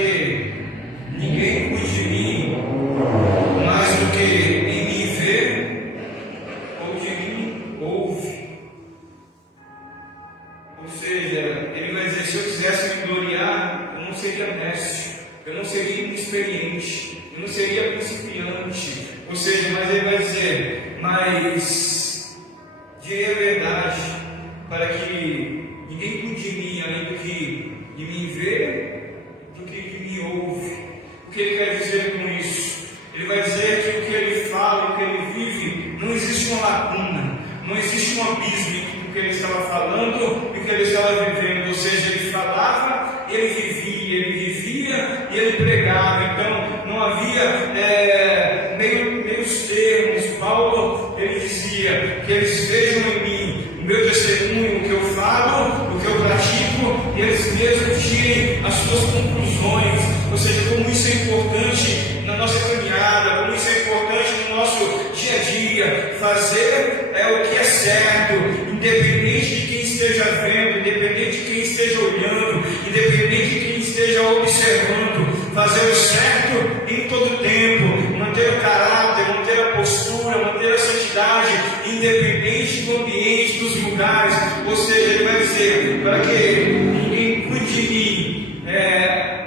que ninguém cuide de mim mais do que em mim vê ou de mim ouve. Ou seja, ele vai dizer: se eu quisesse me gloriar, eu não seria mestre, eu não seria inexperiente, eu não seria principiante. Ou seja, mas ele vai dizer: mas direi a verdade, para que ninguém cuide de mim além do que de mim vê, do que de mim ouve. O que ele quer dizer com isso? Ele vai dizer que o que ele fala, o que ele vive, não existe uma lacuna, não existe um abismo entre o que ele estava falando e o que ele estava vivendo. Ou seja, ele falava, ele vivia e ele pregava. Então não havia meios termos. Paulo, ele dizia: que eles vejam em mim o meu testemunho, o que eu falo, o que eu pratico, e eles mesmos tirem as suas conclusões. Ou seja, como isso é importante na nossa caminhada, como isso é importante no nosso dia a dia. Fazer o que é certo, independente de quem esteja vendo, independente de quem esteja olhando, independente de quem esteja observando. Fazer o certo em todo tempo, manter o caráter, manter a postura, manter a santidade, independente do ambiente, dos lugares. Ou seja, ele vai dizer: para que ninguém cuide de mim,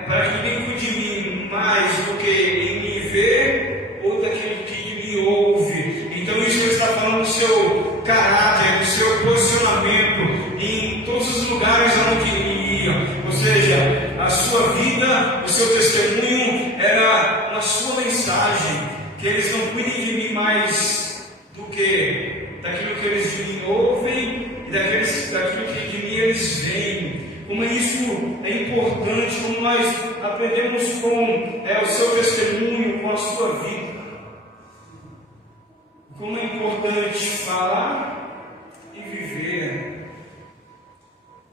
para que ninguém cuide de mim mais do que em me ver ou daquele que me ouve. Então isso ele está falando do seu caráter, do seu posicionamento em todos os lugares onde ele ia. Ou seja, a sua vida, o seu testemunho era a sua mensagem. Que eles não cuidem de mim mais do que daquilo que eles de mim ouvem e daquilo que de mim eles veem. Como isso é importante, como nós aprendemos com o seu testemunho, com a sua vida. Como é importante falar e viver.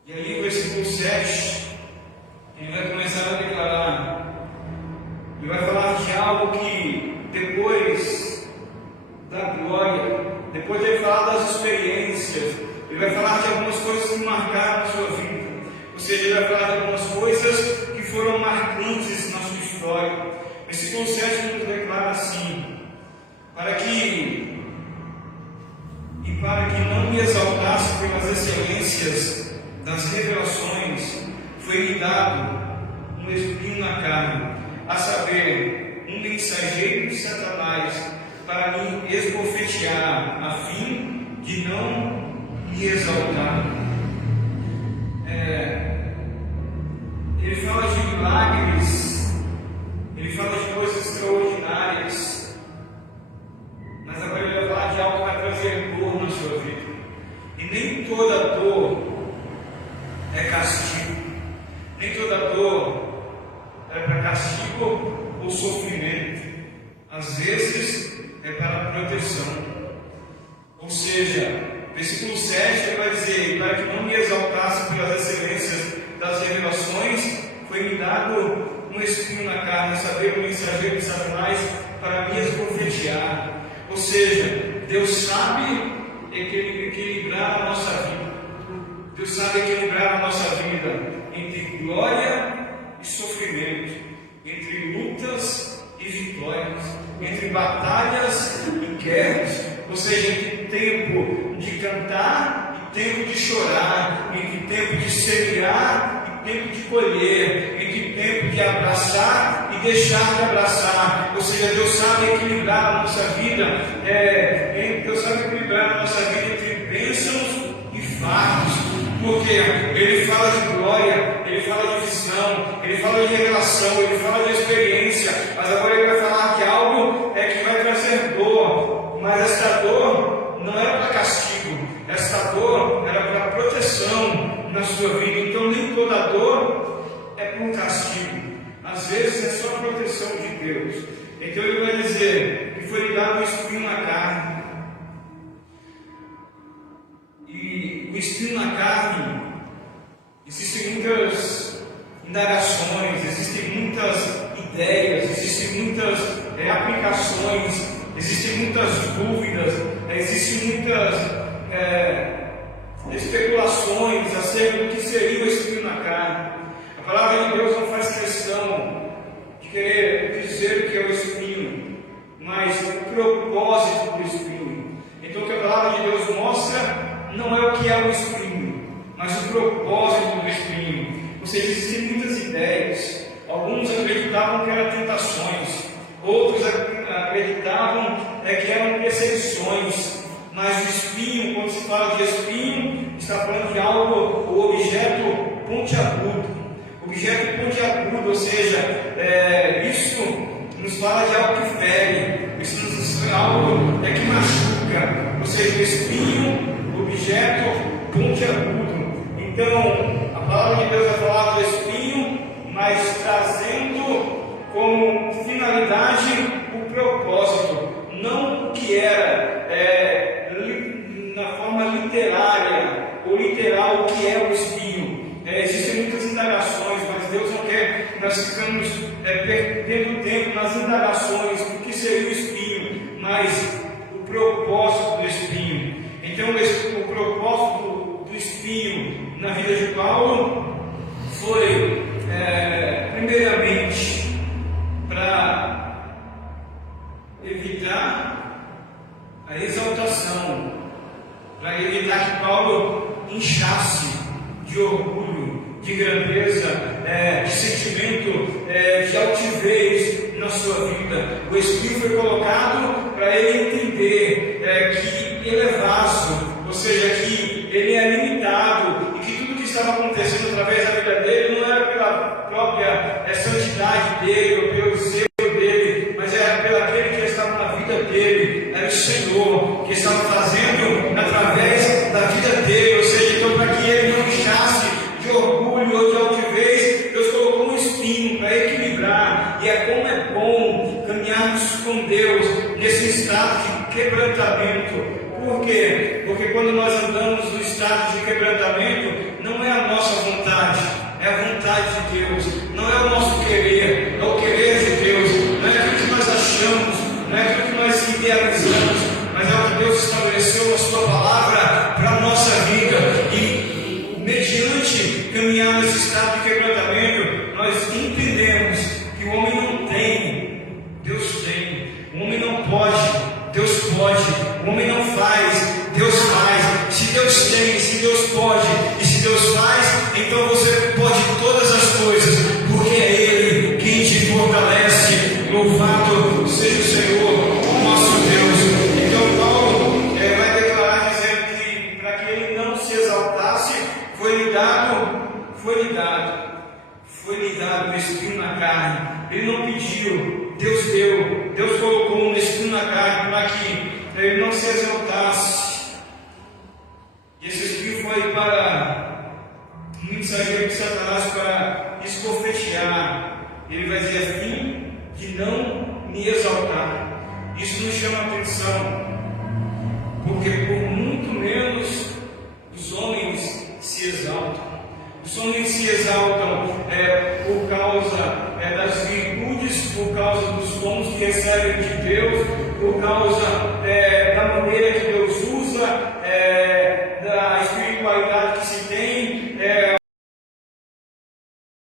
E aí, o versículo 7, ele vai começar a declarar, ele vai falar de algo que depois da glória, depois de ele falar das experiências, ele vai falar de algumas coisas que marcaram a sua vida. Ou seja, ele vai falar de algumas coisas que foram marcantes na sua história. Versículo 7 nos declara assim: para que não me exaltasse pelas excelências das revelações, foi-me dado um espinho na carne, a saber, um mensageiro de Satanás, para me esbofetear, a fim de não me exaltar. Ele fala de milagres, ele fala de coisas extraordinárias, mas agora ele vai falar de algo que vai trazer dor na sua vida. E nem toda dor é castigo, nem toda dor é para castigo ou sofrimento. Às vezes é para proteção. Ou seja, versículo 7 ele vai dizer: para que não me exaltasse pelas excelências das revelações, foi-me dado um espinho na carne, saber o mensageiro de Satanás, para me esbofetear. Ou seja, Deus sabe equilibrar a nossa vida. Deus sabe equilibrar a nossa vida entre glória e sofrimento, entre lutas e vitórias, entre batalhas e guerras. Ou seja, entre tempo de cantar e tempo de chorar, entre tempo de semear e tempo de colher, entre tempo de abraçar e deixar de abraçar. Ou seja, Deus sabe equilibrar a nossa vida, Deus sabe equilibrar a nossa vida entre bênçãos e fardos. Porque ele fala de glória, ele fala de visão, ele fala de revelação, ele fala de experiência, mas agora ele vai falar que algo que vai trazer dor. Mas esta dor não era para castigo, esta dor era para proteção na sua vida. Então nem toda dor é por castigo, às vezes é só a proteção de Deus. Então ele vai dizer que foi lhe dado um espinho na carne. E o espinho na carne, existem muitas indagações, existem muitas ideias, existem muitas aplicações, existem muitas dúvidas, existem muitas especulações acerca do que seria o espinho na carne. A palavra de Deus não faz questão é que eram perseguições. Mas o espinho, quando se fala de espinho, está falando de algo, o objeto pontiagudo. Objeto pontiagudo, ou seja, isso nos fala de algo que fere, isso nos fala algo que machuca, ou seja, o espinho, objeto pontiagudo. Então, a palavra de Deus vai falar do espinho, mas trazendo como finalidade o propósito, não o que era na forma literária ou literal o que é o espinho. Existem muitas indagações, mas Deus não quer que nós ficamos perdendo tempo nas indagações do que seria o espinho, mas o propósito do espinho. Então, o propósito do espinho na vida de Paulo foi, primeiramente, para evitar a exaltação, para evitar que Paulo inchasse de orgulho, de grandeza, de sentimento de altivez na sua vida. O Espírito foi colocado para ele entender que ele é vasto, ou seja, que ele é limitado e que tudo que estava acontecendo através da vida dele não era pela própria santidade dele ou pelo zelo dele, mas era pelo aquele que estava na vida dele, era o Senhor que estava fazendo através da vida dele. Ou seja, então, para que ele não inchasse de orgulho ou de altivez, Deus colocou um espinho para equilibrar. E como é bom caminharmos com Deus nesse estado de quebrantamento. Por quê? Porque quando nós andamos no estado de quebrantamento, não é a nossa vontade, é a vontade de Deus. Não é o nosso querer, é o querer de Deus. Não é aquilo que nós achamos, não é aquilo que nós idealizamos, mas é o que Deus estabeleceu na sua palavra para a nossa vida. E mediante caminhar nesse estado de quebrantamento, nós entendemos que o homem não tem, Deus tem. O homem não pode, Deus pode. O homem não faz, Deus faz. Se Deus tem, se Deus pode e se Deus faz, então você pode todas as coisas, porque é Ele quem te fortalece. Louvado seja o Senhor, o nosso Deus. Então Paulo vai declarar dizendo que para que ele não se exaltasse, foi-lhe dado um espinho na carne. Ele não pediu, Deus deu. Deus colocou um espinho na carne para que ele não se exaltasse. E esse espinho foi para um mensageiro de Satanás para esbofetear. Ele vai dizer a fim de não me exaltar. Isso nos chama a atenção, porque por muito menos os homens se exaltam. Os homens se exaltam por causa das virtudes, por causa dos dons que recebem de Deus, por causa da maneira que Deus usa, da espiritualidade que se tem,